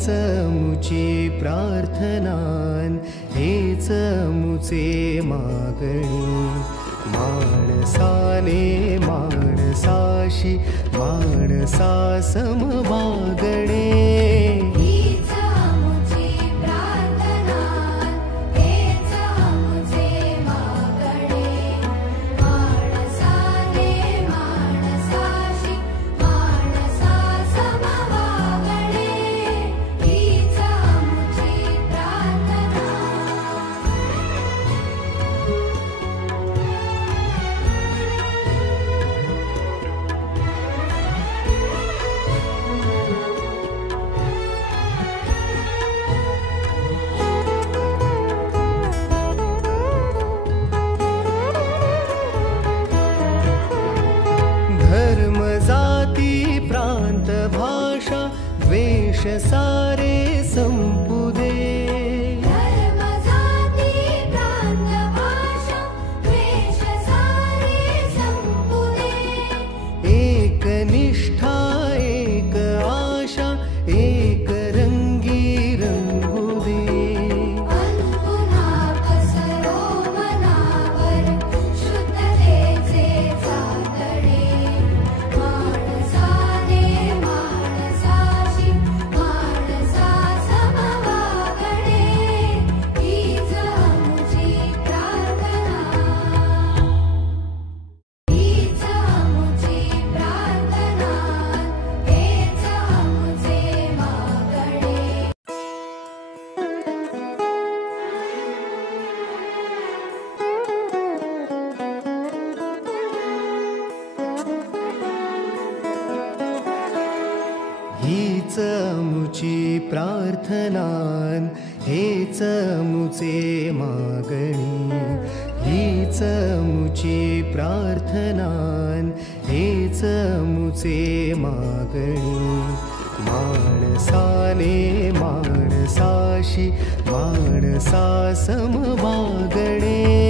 हीच मुची प्रार्थनान हेच मुचे मागणी माणसाने माणसाशी माणसा समवागणे द्वेष सारे संपुदे धर्म जाती प्रांत भाषा द्वेष सारे संपुदे एक निष्ठा एक आशा एक रंगी रंगुदे अल्पुना पसरो मनावर शुद्धतेचे चांदणे माणसाने माणसाशी माणसा समवागणे हीच मुची प्रार्थना हीच मुची प्रार्थना हेच मुचे मागणे हीच मुची प्रार्थनान हेच मुचे मागणी हीच मुची प्रार्थनान हेच मुचे मागणी माणसाने माणसाशी माणसा समवागणे